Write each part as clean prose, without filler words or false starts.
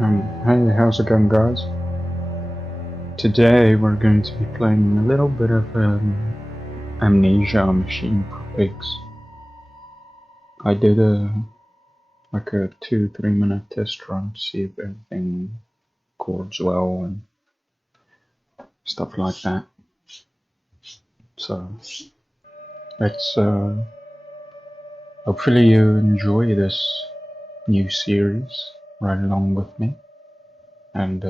Hey, how's it going, guys? Today we're going to be playing a little bit of Amnesia Machine for Pigs. I did a 2-3 minute test run to see if everything records well and stuff like that. So let's hopefully you enjoy this new series right along with me. And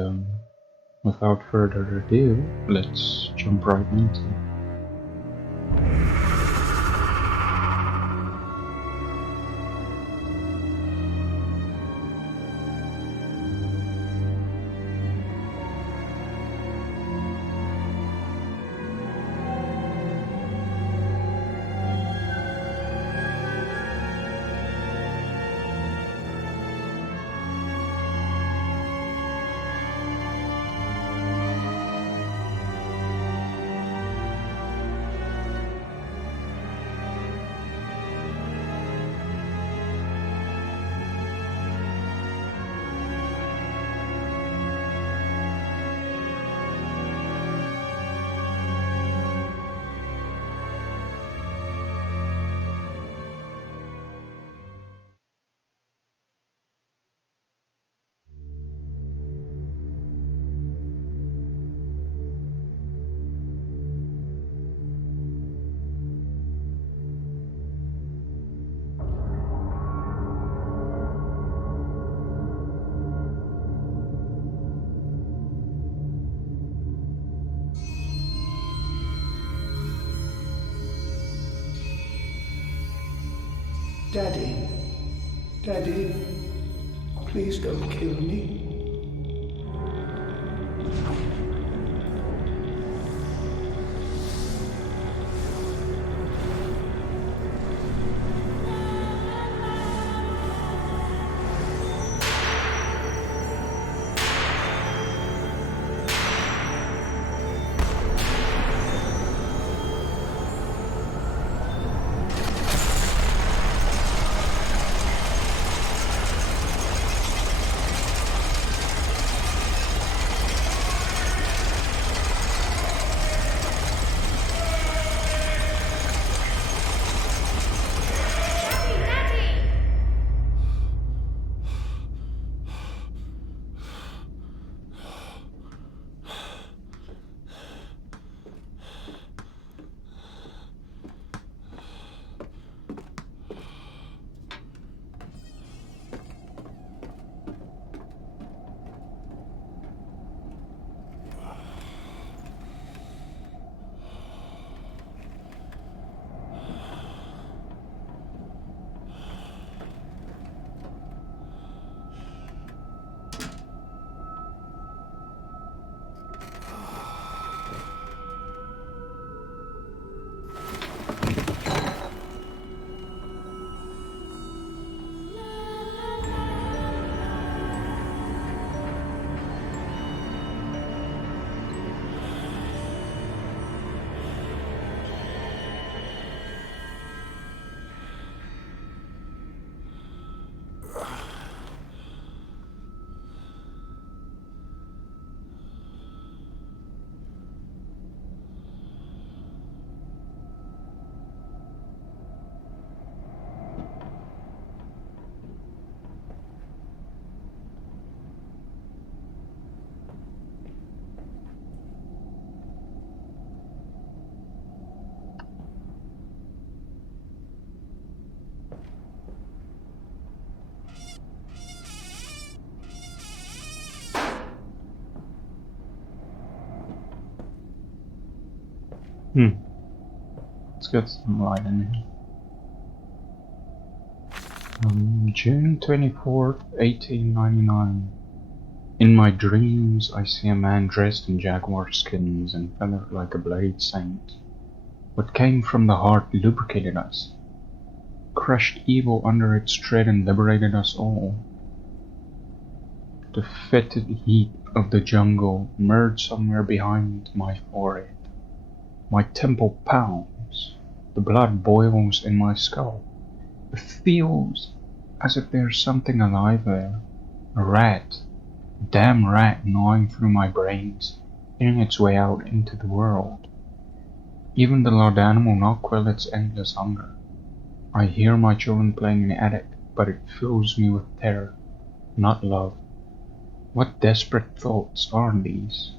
without further ado, let's jump right into it. Daddy, Daddy, please don't kill me. Let's get some light in here. June 24th, 1899. In my dreams, I see a man dressed in jaguar skins and feathered like a blade saint. What came from the heart lubricated us, crushed evil under its tread and liberated us all. The fetid heat of the jungle merged somewhere behind my forehead. My temple pounds. The blood boils in my skull. It feels as if there's something alive there. A rat. damn rat gnawing through my brains, eating its way out into the world. Even the laudanum will not quell its endless hunger. I hear my children playing in the attic, but it fills me with terror, not love. What desperate thoughts are these?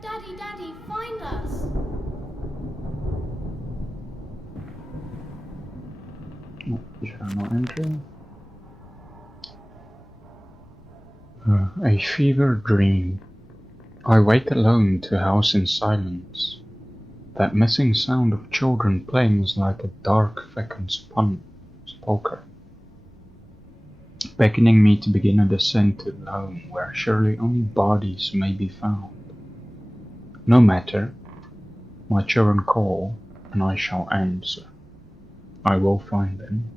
Daddy, Daddy, find us! Journal entry. A fever dream. I wake alone to house in silence. That missing sound of children playing is like a dark vacant sepulchre, beckoning me to begin a descent to the home where surely only bodies may be found. No matter, my children call, and I shall answer. I will find them.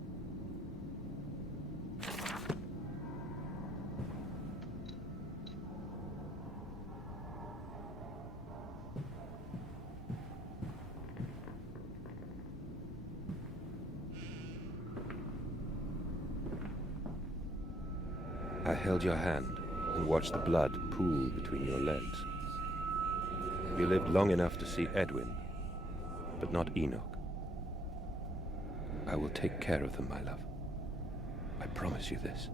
I held your hand and watched the blood pool between your legs. You lived long enough to see Edwin, but not Enoch. I will take care of them, my love. I promise you this.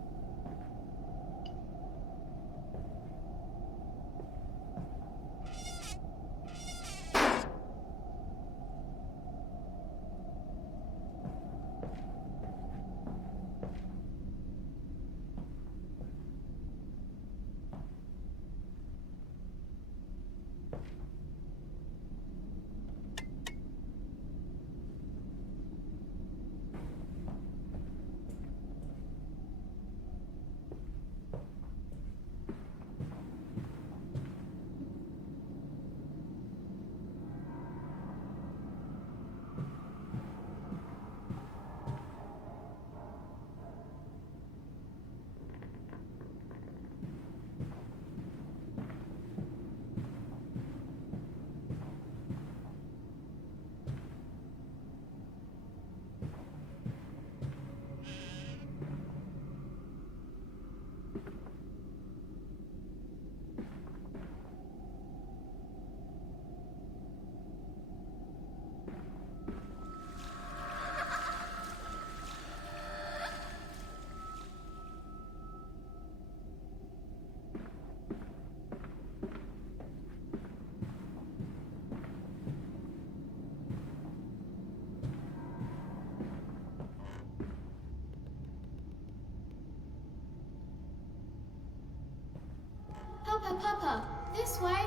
Papa, Papa, this way!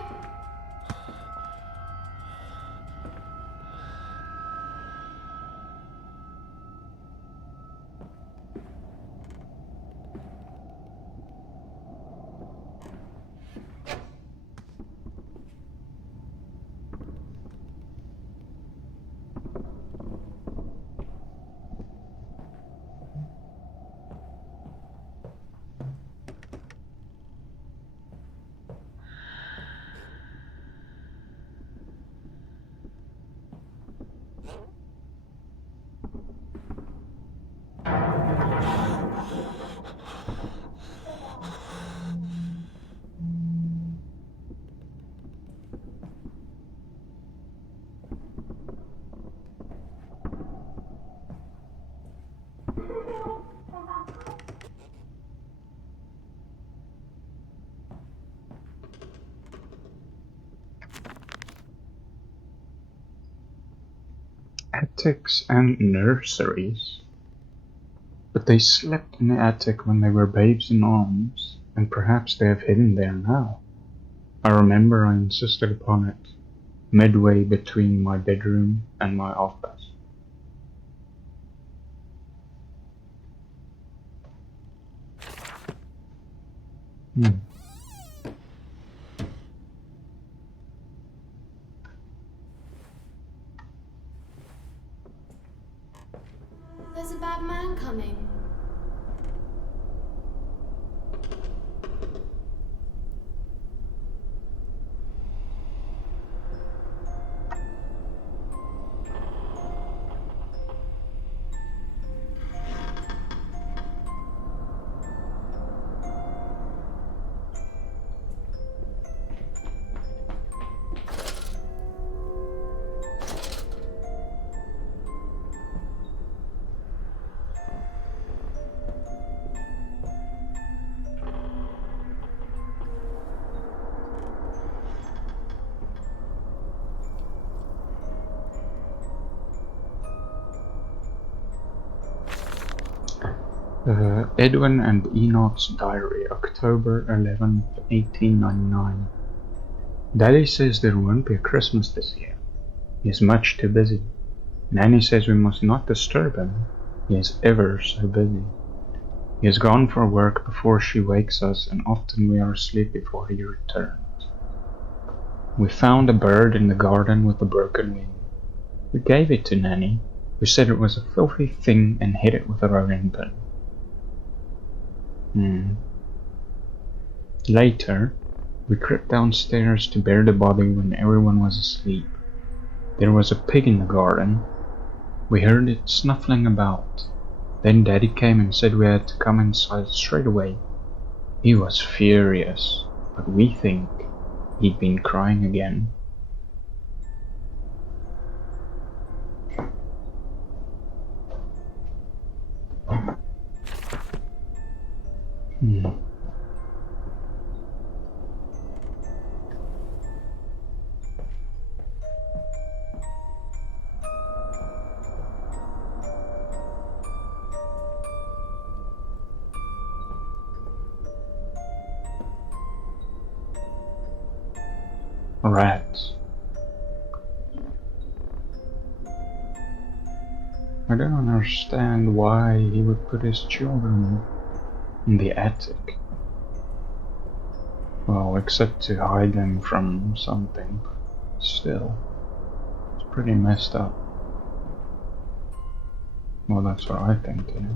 Attics and nurseries. But they slept in the attic when they were babes in arms, and perhaps they have hidden there now. I remember I insisted upon it, midway between my bedroom and my office. There's a bad man coming. Edwin and Enoch's Diary, October 11th, 1899. Daddy says there won't be a Christmas this year. He is much too busy. Nanny says we must not disturb him. He is ever so busy. He has gone for work before she wakes us, and often we are asleep before he returns. We found a bird in the garden with a broken wing. We gave it to Nanny, who said it was a filthy thing and hid it with a rolling pin. Later, we crept downstairs to bury the body when everyone was asleep. There was a pig in the garden. We heard it snuffling about. Then Daddy came and said we had to come inside straight away. He was furious, but we think he'd been crying again. Rats. I don't understand why he would put his children in the attic. Well, except to hide them from something, but still, it's pretty messed up. Well, that's what I think, anyway.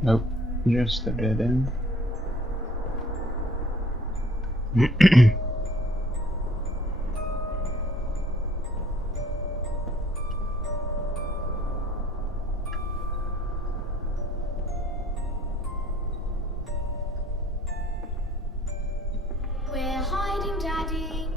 Nope, just a dead end. We're hiding, Daddy.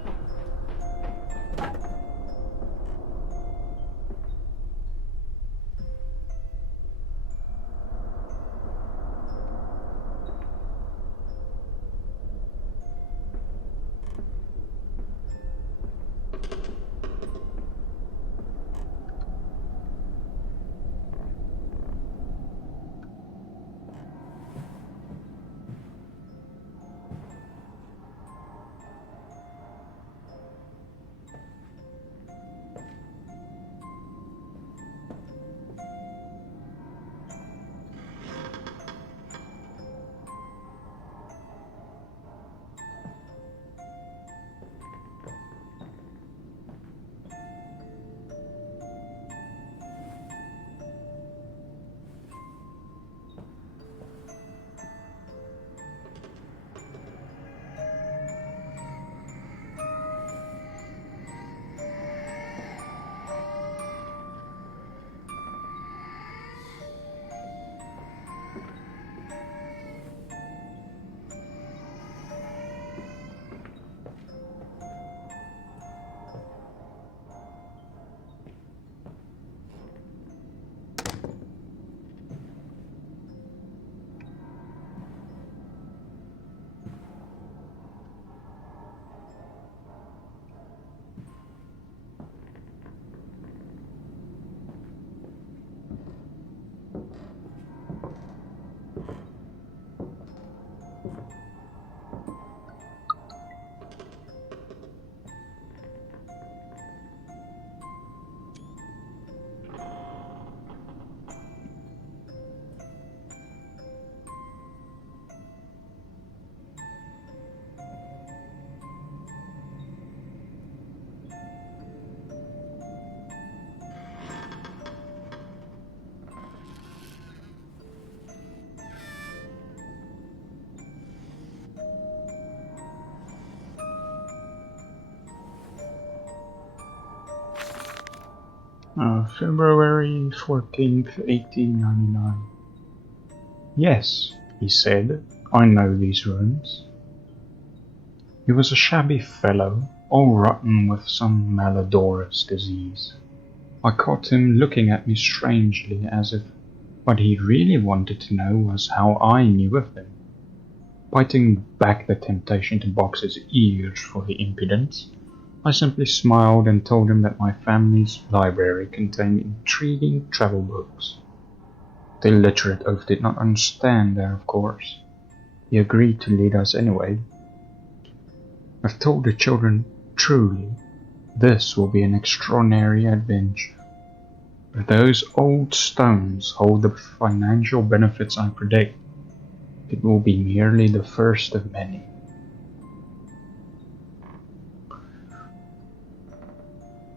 February 14th, 1899. Yes, he said, I know these ruins. He was a shabby fellow, all rotten with some malodorous disease. I caught him looking at me strangely, as if what he really wanted to know was how I knew of them. Biting back the temptation to box his ears for the impudence, I simply smiled and told him that my family's library contained intriguing travel books. The illiterate oaf did not understand that, of course. He agreed to lead us anyway. I've told the children, truly, this will be an extraordinary adventure. If those old stones hold the financial benefits I predict, it will be merely the first of many.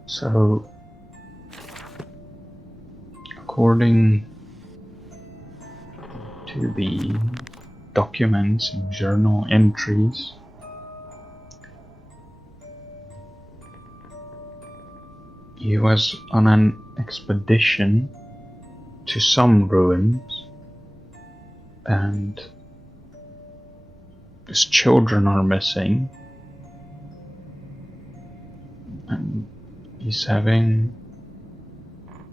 So, according to the documents and journal entries, he was on an expedition to some ruins, and his children are missing, and he's having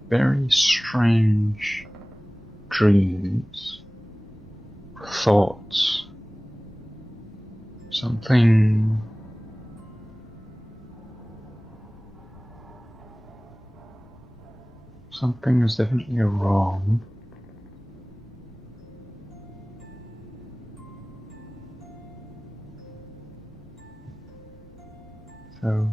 very strange dreams, thoughts, something is definitely wrong. So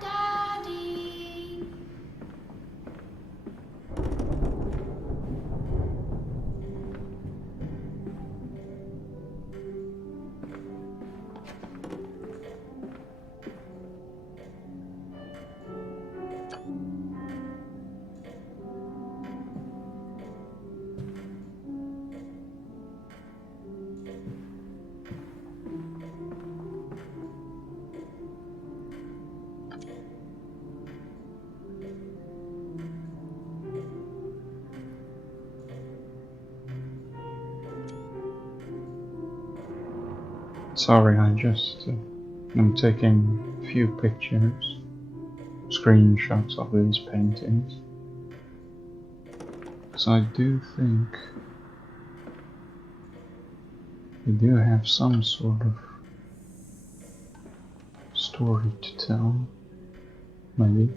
Daddy. sorry, I'm taking a few pictures, screenshots of these paintings, because I do think we do have some sort of story to tell, maybe.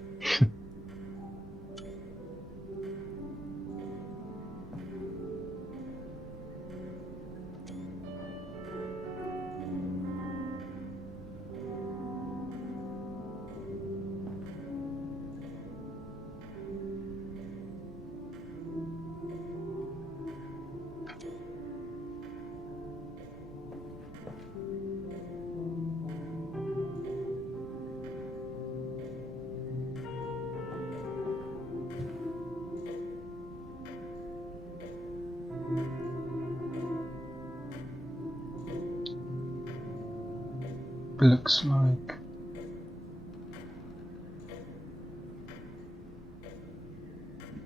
Looks like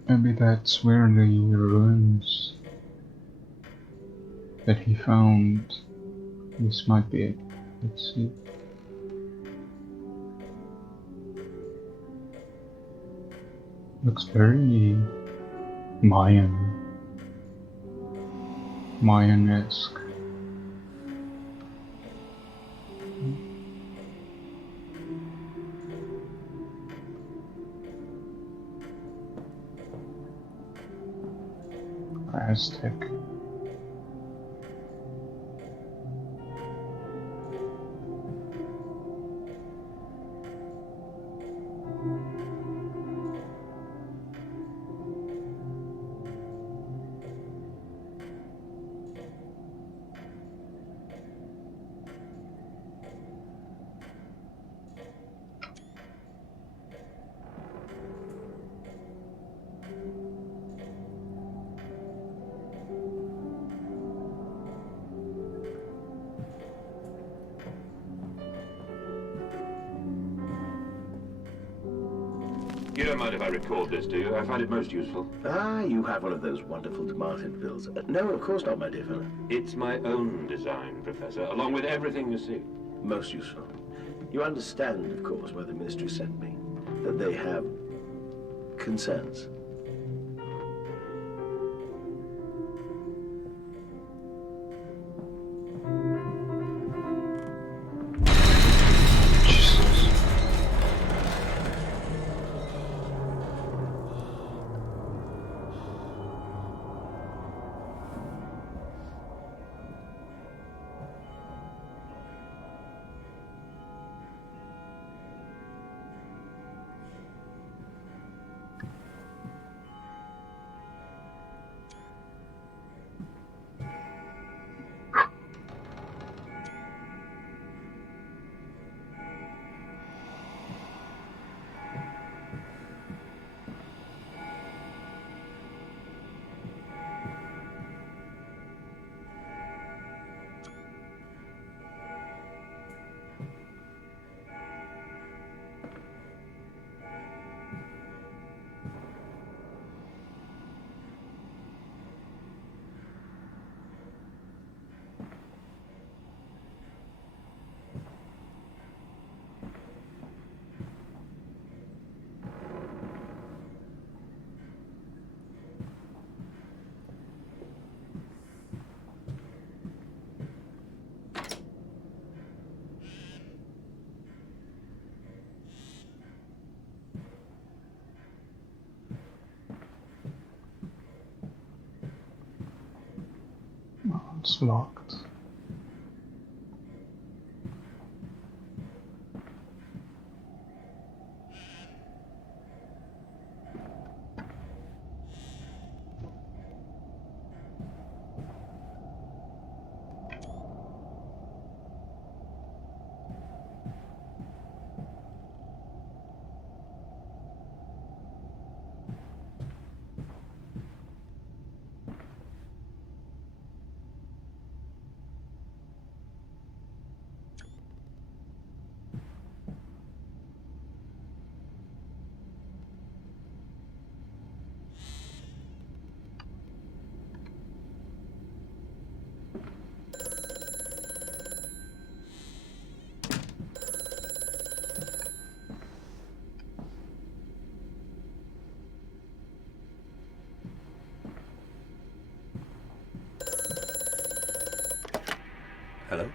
maybe that's where the ruins that he found, this might be it. Let's see. Looks very Mayan-esque. Aztec. You don't mind if I record this, do you? I find it most useful. Ah, you have one of those wonderful Martinvilles. No, of course not, my dear fellow. It's my own design, Professor, along with everything you see. Most useful. You understand, of course, why the Ministry sent me. That they have concerns. It's locked. Hello?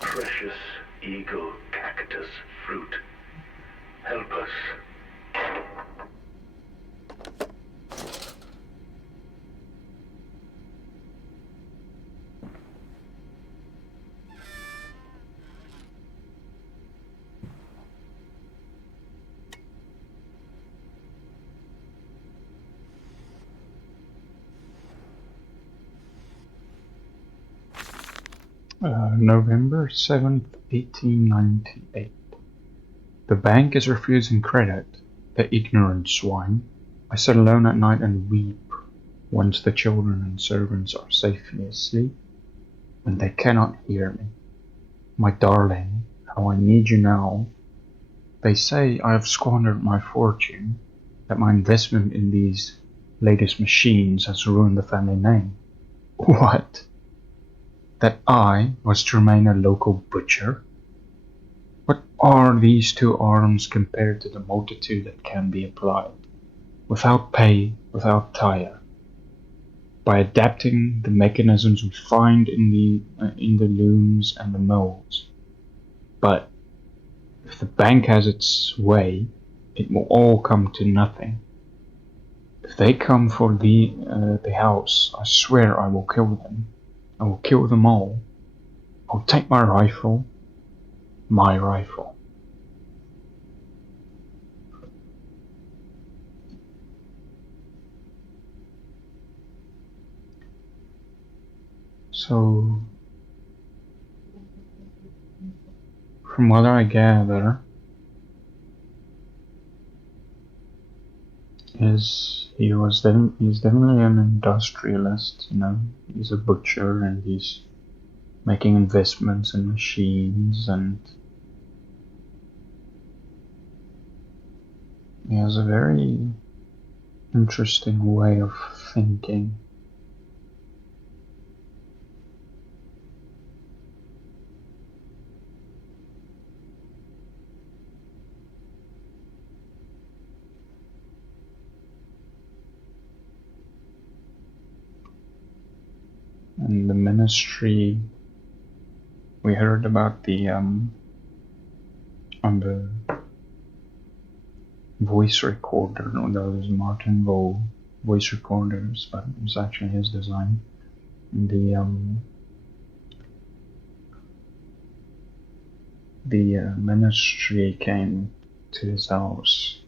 Precious eagle cactus fruit. Help us. November 7th, 1898. The bank is refusing credit. The ignorant swine. I sit alone at night and weep once the children and servants are safely asleep, when they cannot hear me. My darling, how I need you now. They say I have squandered my fortune, that my investment in these latest machines has ruined the family name. What? That I was to remain a local butcher? What are these 2 arms compared to the multitude that can be applied, without pay, without tire, by adapting the mechanisms we find in the looms and the molds? But if the bank has its way, it will all come to nothing. If they come for the house, I swear I will kill them. I will kill them all. I'll take my rifle. My rifle. So, from what I gather, he's definitely an industrialist, you know. He's a butcher and he's making investments in machines, and he has a very interesting way of thinking. And the ministry, we heard about the on the voice recorder, those Martin Vole voice recorders, but it was actually his design. The ministry came to his house.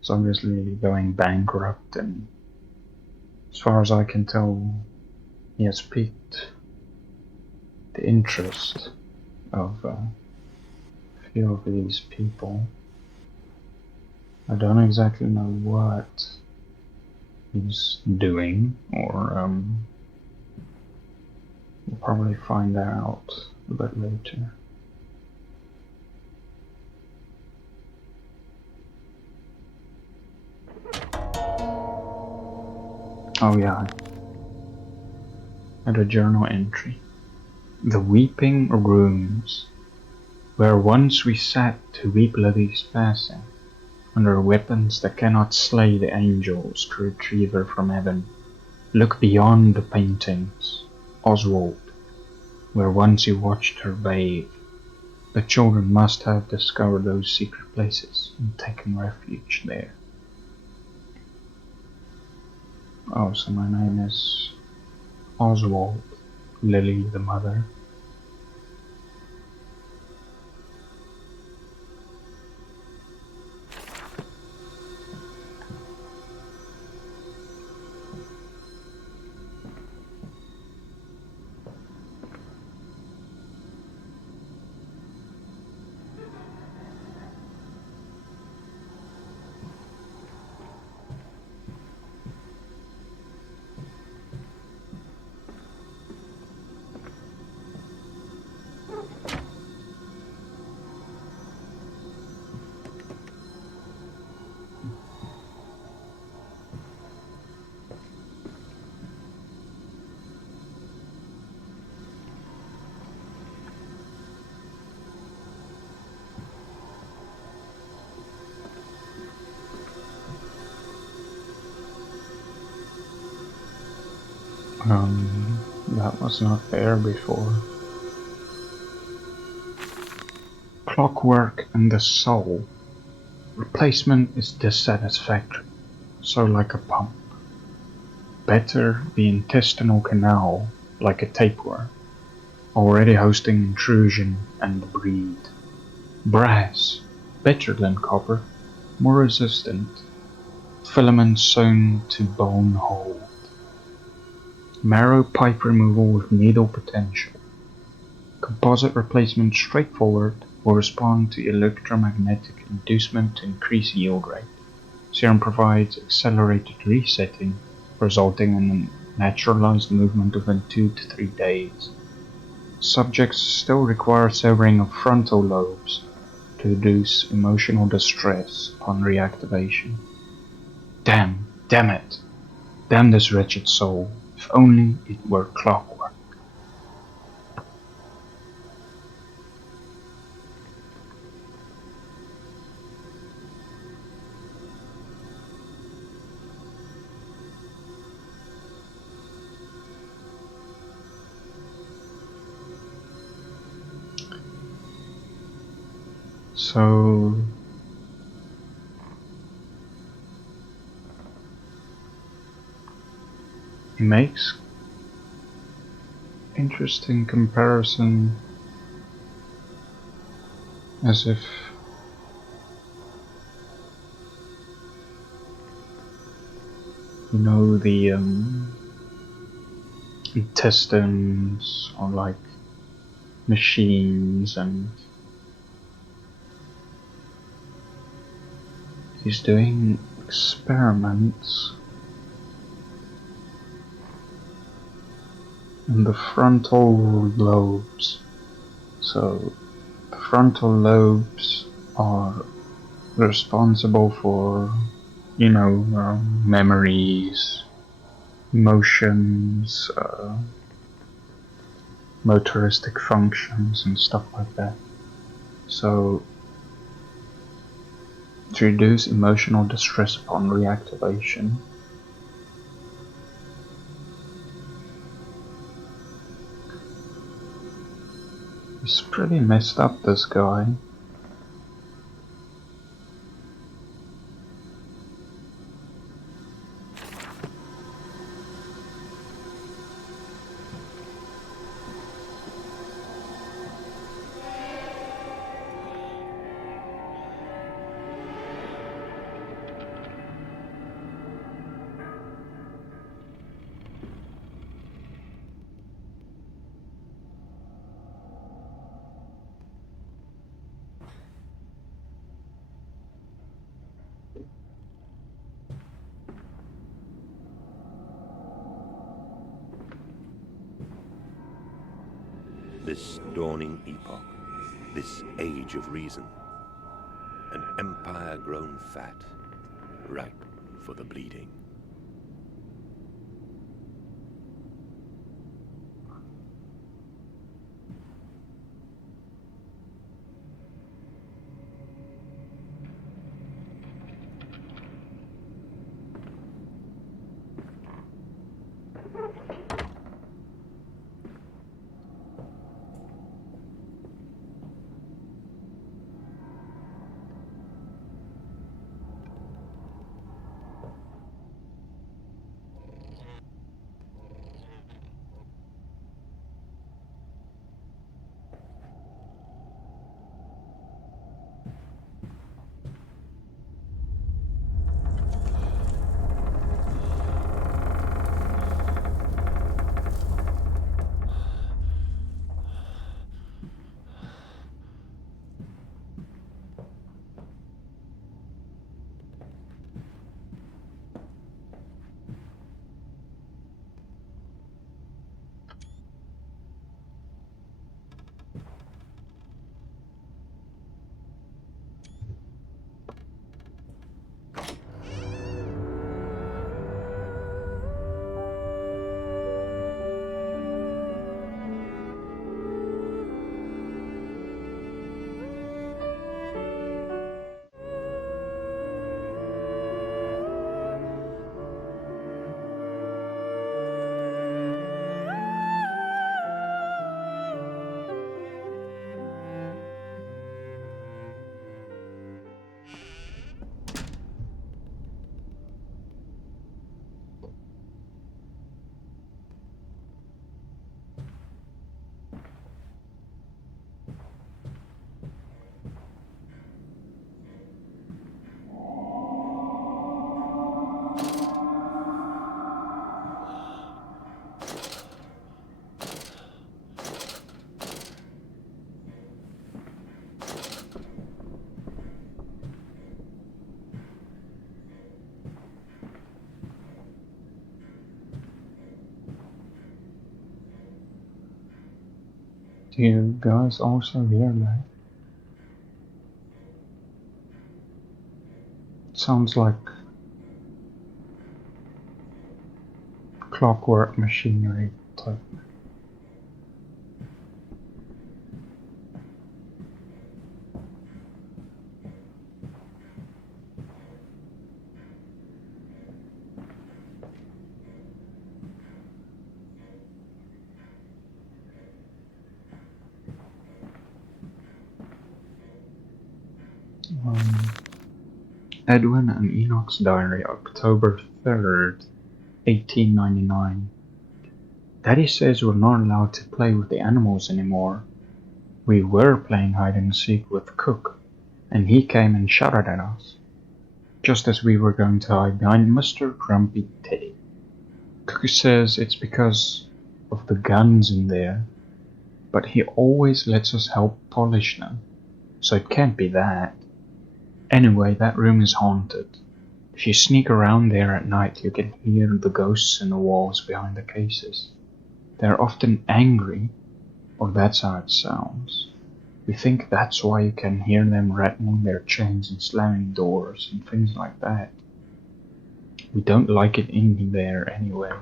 It's obviously going bankrupt, and as far as I can tell, he has piqued the interest of a few of these people. I don't exactly know what he's doing, or we'll probably find out a bit later. Oh yeah, I had a journal entry. The weeping rooms, where once we sat to weep Lily's passing, under weapons that cannot slay the angels to retrieve her from heaven. Look beyond the paintings, Oswald, where once you watched her bathe. The children must have discovered those secret places and taken refuge there. Oh, so my name is Oswald, Lily the mother. That was not there before. Clockwork and the soul. Replacement is dissatisfactory, so like a pump. Better the intestinal canal, like a tapeworm, already hosting intrusion and the breed. Brass, better than copper, more resistant. Filaments sewn to bone hold. Marrow pipe removal with needle potential. Composite replacement straightforward, will respond to electromagnetic inducement to increase yield rate. Serum provides accelerated resetting, resulting in a naturalized movement within 2 to 3 days. Subjects still require severing of frontal lobes to reduce emotional distress upon reactivation. Damn it! Damn this wretched soul, if only it were clockwork. So He makes interesting comparison, as if you know the intestines are like machines, and he's doing experiments in the frontal lobes. So the frontal lobes are responsible for, you know, memories, emotions, motoristic functions and stuff like that. So to reduce emotional distress upon reactivation, he's pretty messed up, this guy. This dawning epoch, this age of reason, an empire grown fat, ripe for the bleeding. Do you guys also hear that? It sounds like clockwork machinery type. Edwin and Enoch's diary, October 3rd, 1899. Daddy says we're not allowed to play with the animals anymore. We were playing hide and seek with Cook, and he came and shouted at us, just as we were going to hide behind Mr. Grumpy Teddy. Cook says it's because of the guns in there, but he always lets us help polish them, so it can't be that. Anyway, that room is haunted. If you sneak around there at night, you can hear the ghosts in the walls behind the cases. They're often angry, or that's how it sounds. We think that's why you can hear them rattling their chains and slamming doors and things like that. We don't like it in there anyway.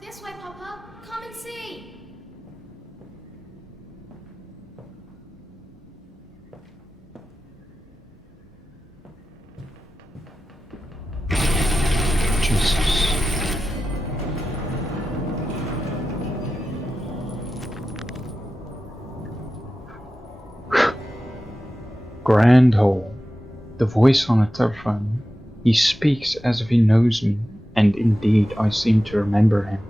This way, Papa. Come and see. Jesus. Grand Hall. The voice on a telephone. He speaks as if he knows me, and indeed I seem to remember him.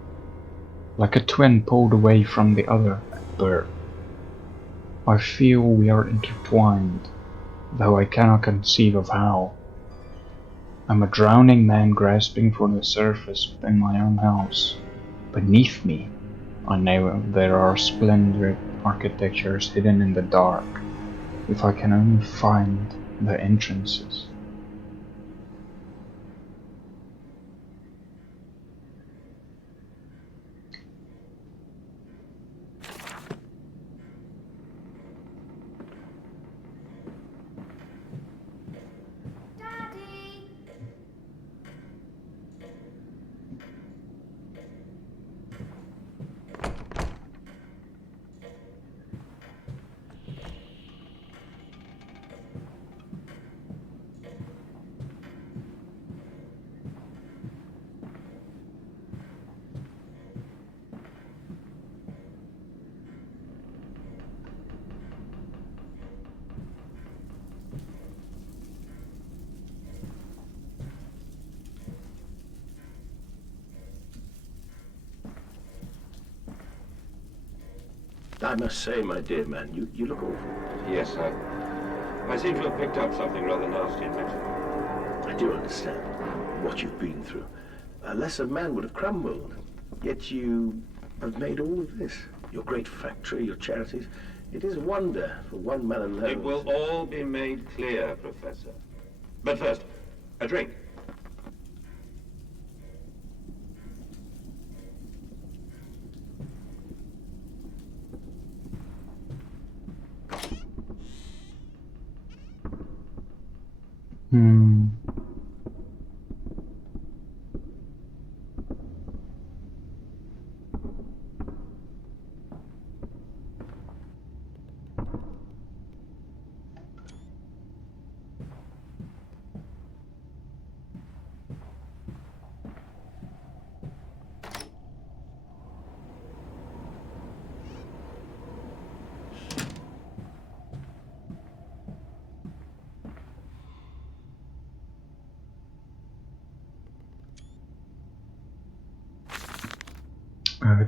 Like a twin pulled away from the other at birth. I feel we are intertwined, though I cannot conceive of how. I'm a drowning man grasping for the surface within my own house. Beneath me, I know there are splendid architectures hidden in the dark, if I can only find the entrances. Daddy. I must say, my dear man, you look awful. Yes, I seem to have picked up something rather nasty in Mexico. I do understand what you've been through. A lesser man would have crumbled. Yet you have made all of this. Your great factory, your charities. It is a wonder for one man alone. It will all be made clear, Professor. But first, a drink.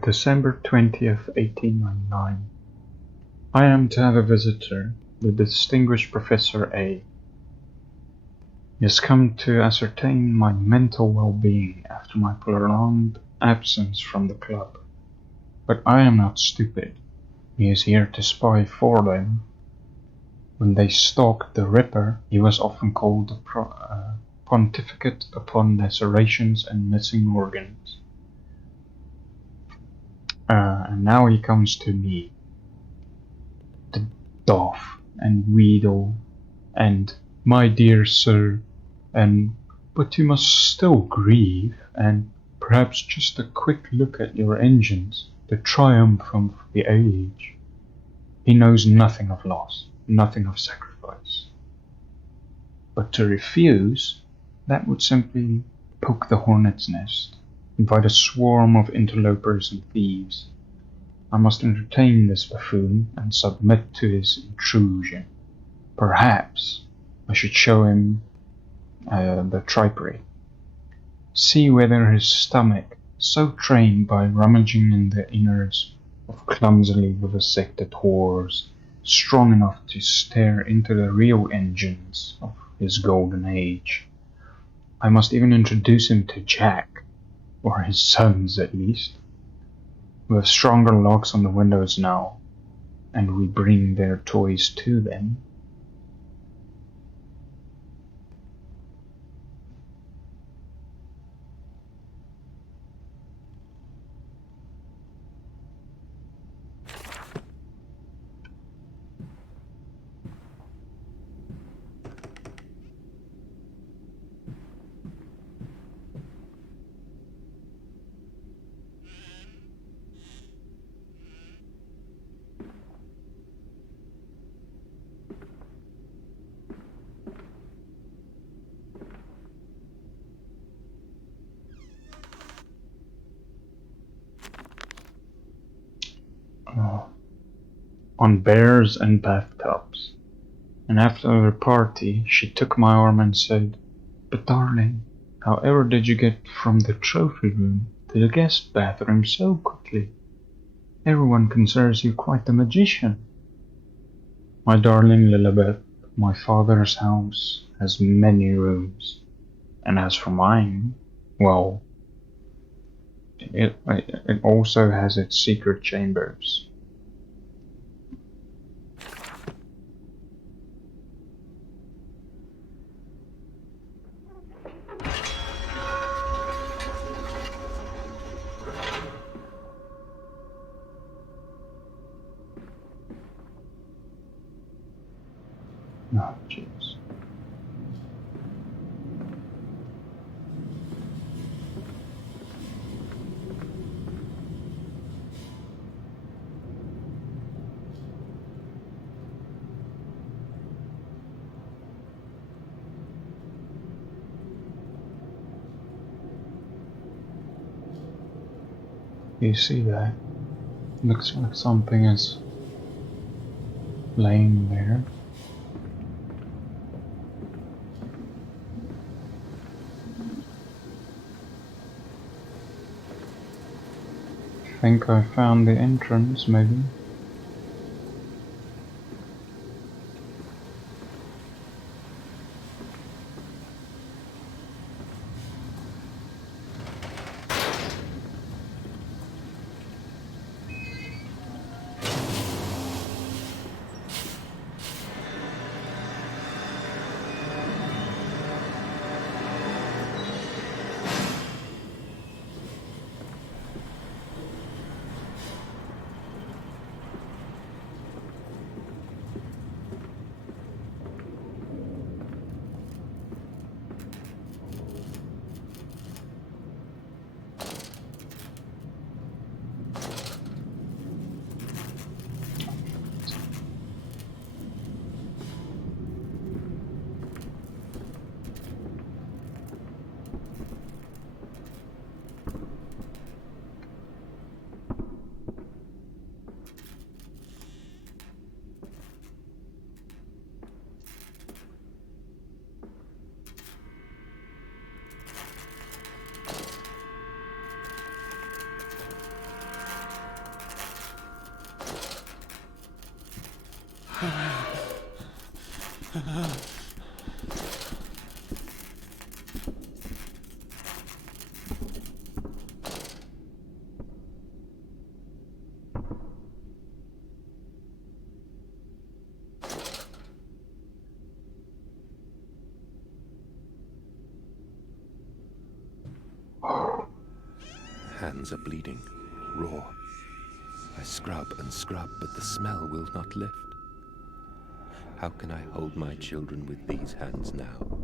December 20th, 1899. I am to have a visitor, the distinguished Professor A. He has come to ascertain my mental well-being after my prolonged absence from the club. But I am not stupid. He is here to spy for them. When they stalked the Ripper, he was often called the Pontificate upon Lacerations and Missing Organs. And now he comes to me, the Doff and Weedle, and my dear sir, and but you must still grieve, and perhaps just a quick look at your engines, the triumph of the age. He knows nothing of loss, nothing of sacrifice. But to refuse, that would simply poke the hornet's nest, invite a swarm of interlopers and thieves. I must entertain this buffoon and submit to his intrusion. Perhaps I should show him the tripery. See whether his stomach, so trained by rummaging in the innards of clumsily vivisected whores, strong enough to stare into the real engines of his golden age. I must even introduce him to Jack, or his sons at least. We have stronger locks on the windows now, and we bring their toys to them. On bears and bathtubs. And after the party, she took my arm and said, "But darling, however did you get from the trophy room to the guest bathroom so quickly? Everyone considers you quite the magician." My darling Lilibet, my father's house has many rooms, and as for mine, well, it also has its secret chambers. Oh, jeez. You see that? Looks like something is laying there. Think I found the entrance, maybe? Hands are bleeding, raw. I scrub and scrub, but the smell will not lift. How can I hold my children with these hands now?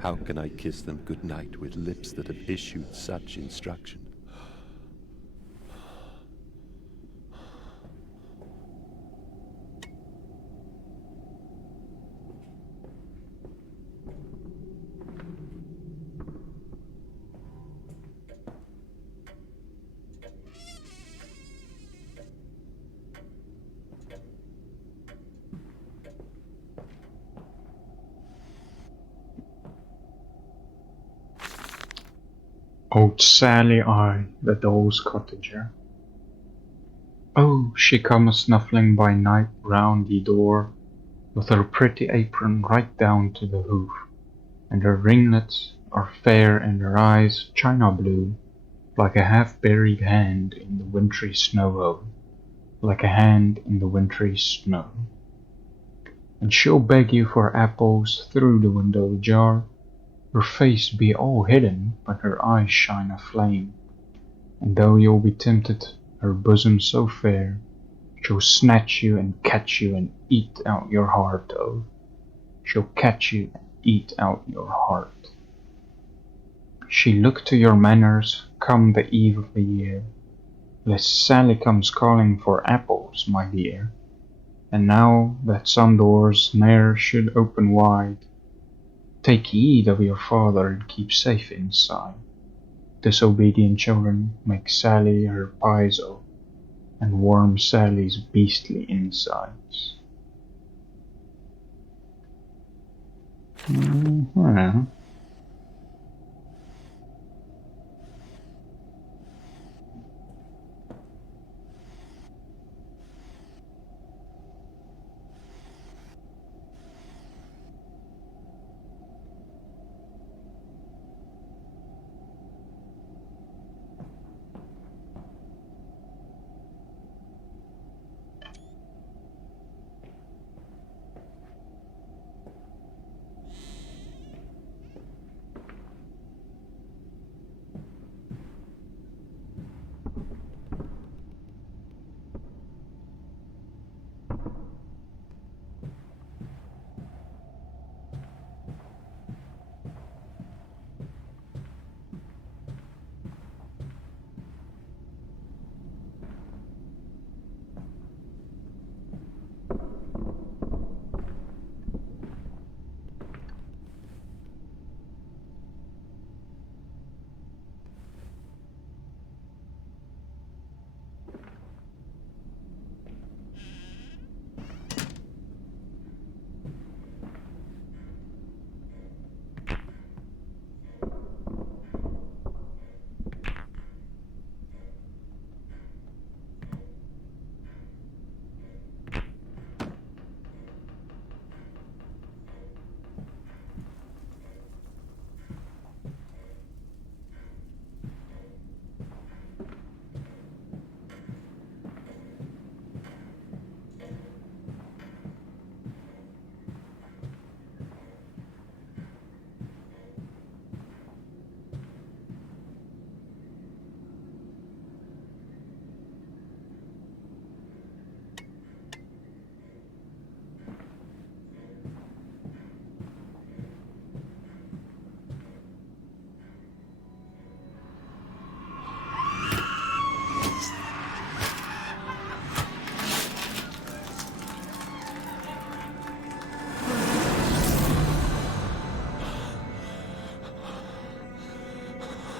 How can I kiss them goodnight with lips that have issued such instruction? Old Sally I, the doll's cottager. Oh, she comes snuffling by night round the door, with her pretty apron right down to the hoof, and her ringlets are fair and her eyes china blue, like a half-buried hand in the wintry snow, like a hand in the wintry snow. And she'll beg you for apples through the window jar, her face be all hidden, but her eyes shine aflame, and though you'll be tempted, her bosom so fair, she'll snatch you and catch you and eat out your heart, oh, she'll catch you and eat out your heart. She looked to your manners come the eve of the year, lest Sally comes calling for apples, my dear, and now that some doors ne'er should open wide, take heed of your father and keep safe inside. Disobedient children make Sally her pies of, and warm Sally's beastly insides. Mm-hmm.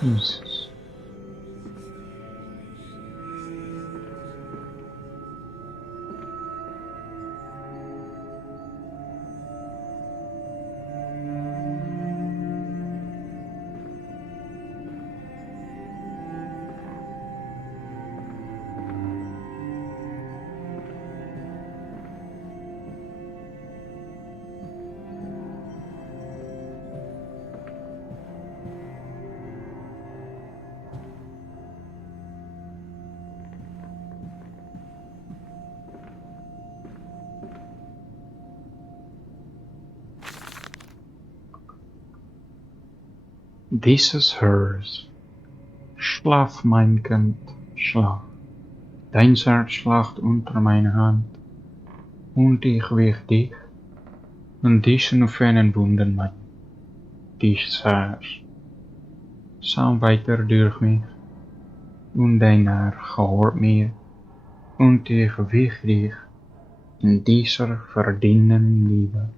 Jesus. This is hers. Schlaf, mein Kind, schlaf. Dein Herz schlägt unter meiner Hand und ich wich dich und diesen auf einen Wunden mein. Dieses Herz sang weiter durch mich und dein Herr gehört mir und ich wich dich in dieser verdienten Liebe.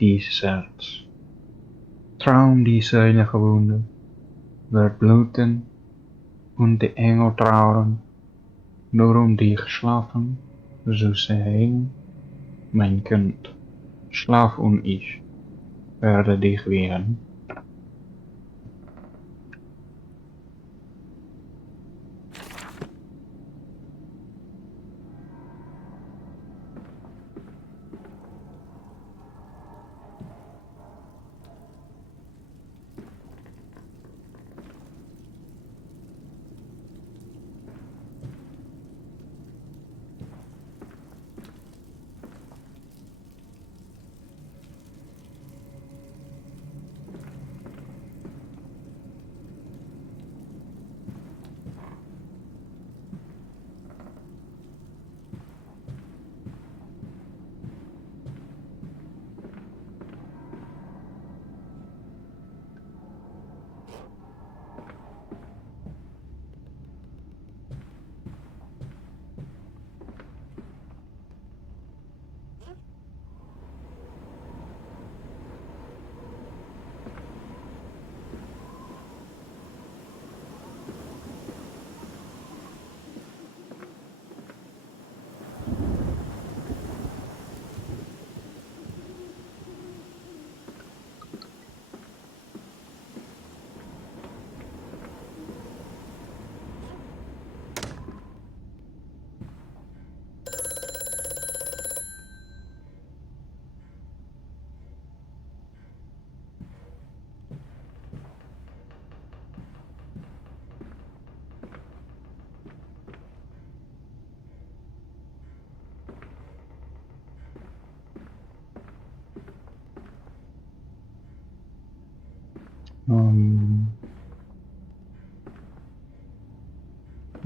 Dieses Herz. Traum die heilige Wunde wird bluten und die Engel trauern, nur um dich schlafen, so sagen, mein Kind, schlaf und ich werde dich wehren.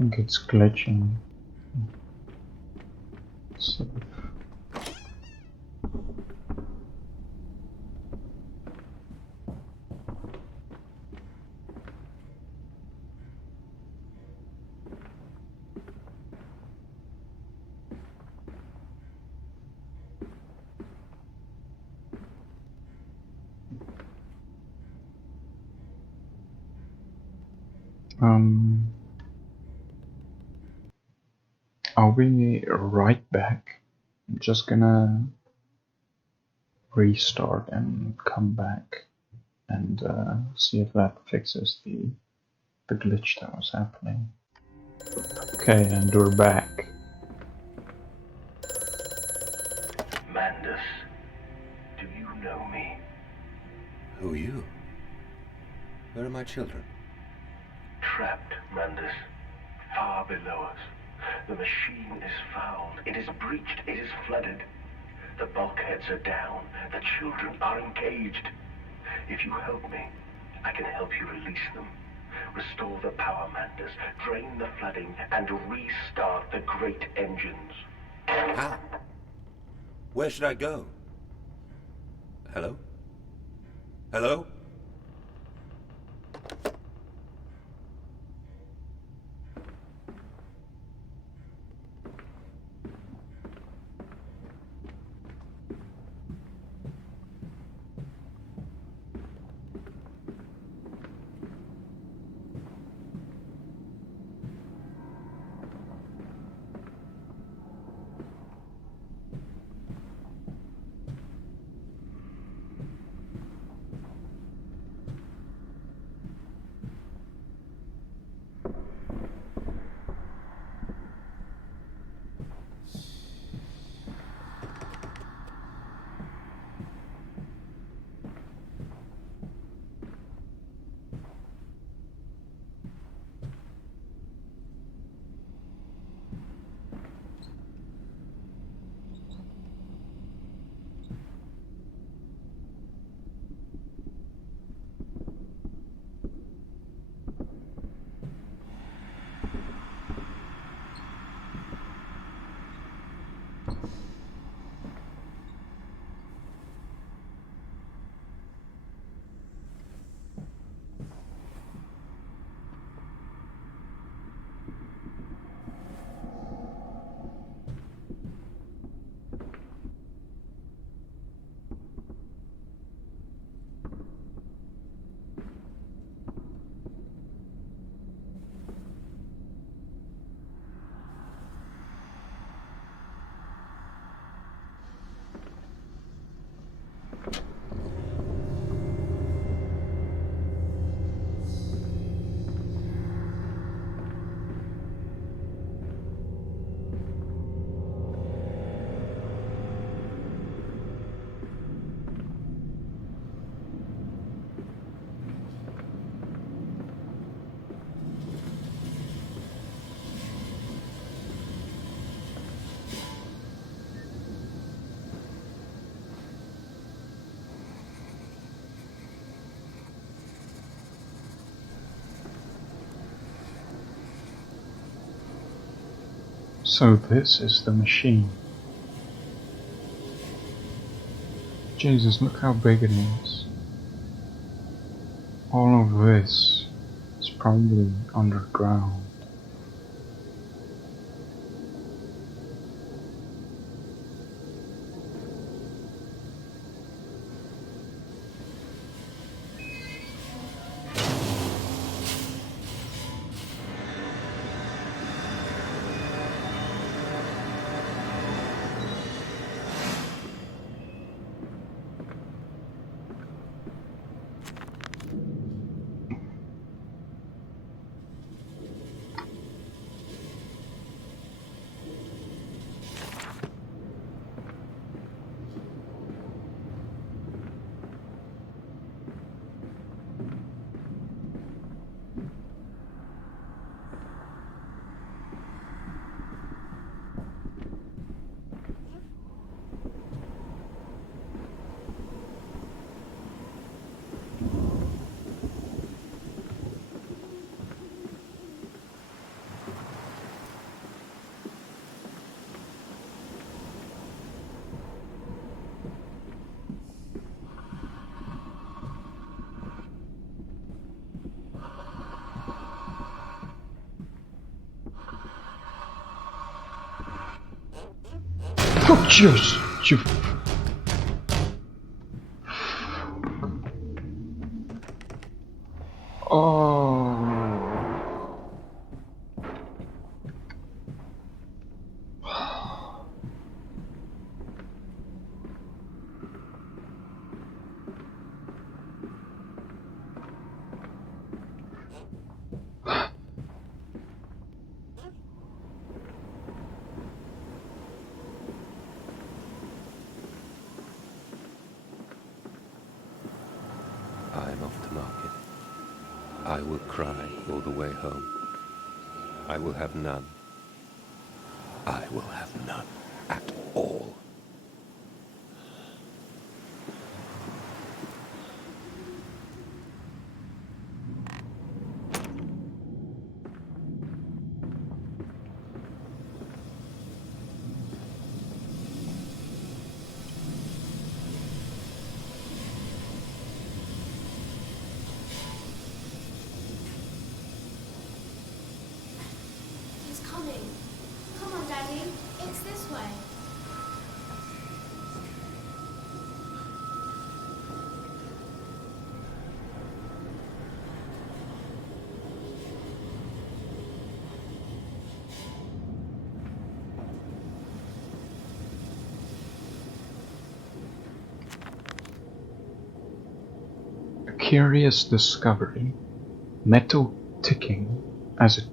I think it's glitching. So. I'll be right back. I'm just gonna restart and come back and see if that fixes the glitch that was happening. Okay, and we're back. Mandus, do you know me? Who are you? Where are my children? Trapped, Mandus. Far below us. The machine is fouled. It is breached. It is flooded. The bulkheads are down. The children are engaged. If you help me, I can help you release them. Restore the power, Mandus. Drain the flooding and restart the great engines. How? Where should I go? Hello? Hello? So this is the machine. Jesus, look how big it is. All of this is probably underground. Oh, jeez! You... Oh. I am off to market. I will cry all the way home. I will have none. I will have none at all. He's coming. Come on, Daddy. It's this way. A curious discovery. Metal ticking as it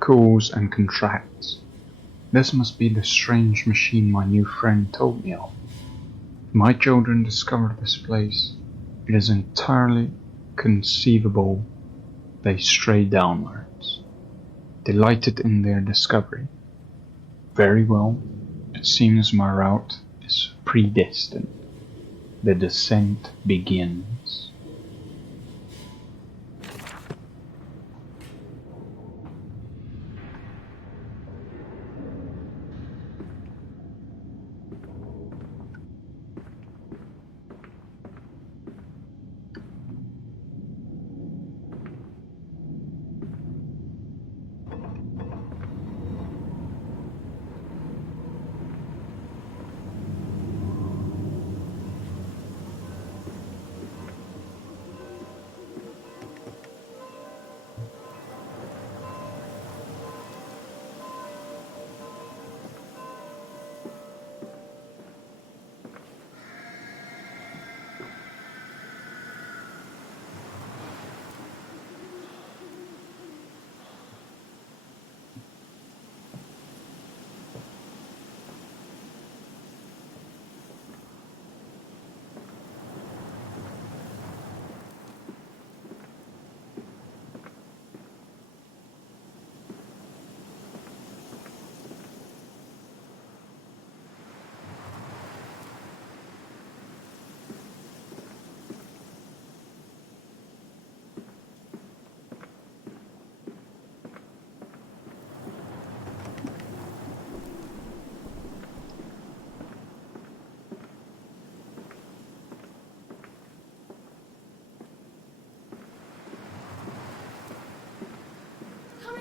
cools and contracts. This must be the strange machine my new friend told me of. My children discovered this place. It is entirely conceivable they stray downwards. Delighted in their discovery. Very well, it seems my route is predestined. The descent begins.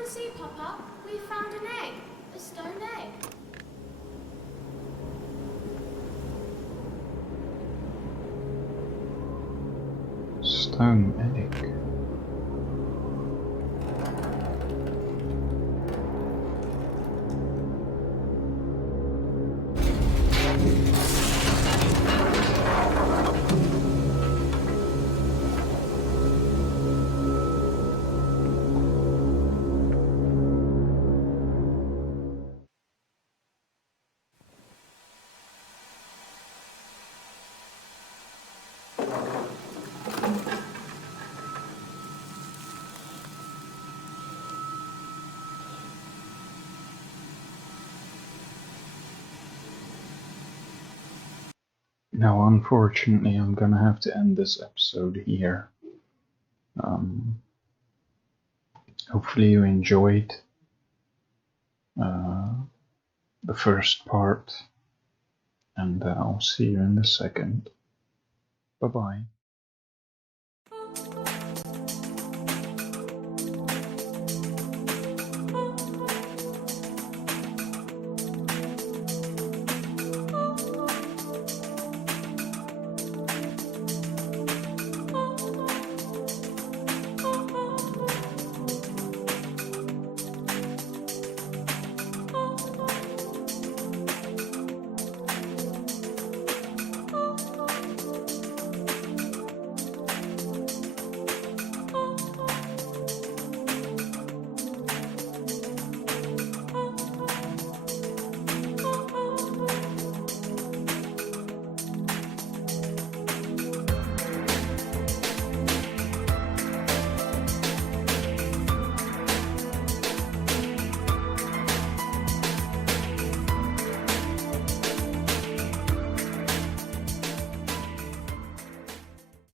see, Papa. We found an egg. A stone egg. Stone egg. Now, unfortunately, I'm gonna have to end this episode here. Hopefully you enjoyed the first part, and I'll see you in the second. Bye-bye.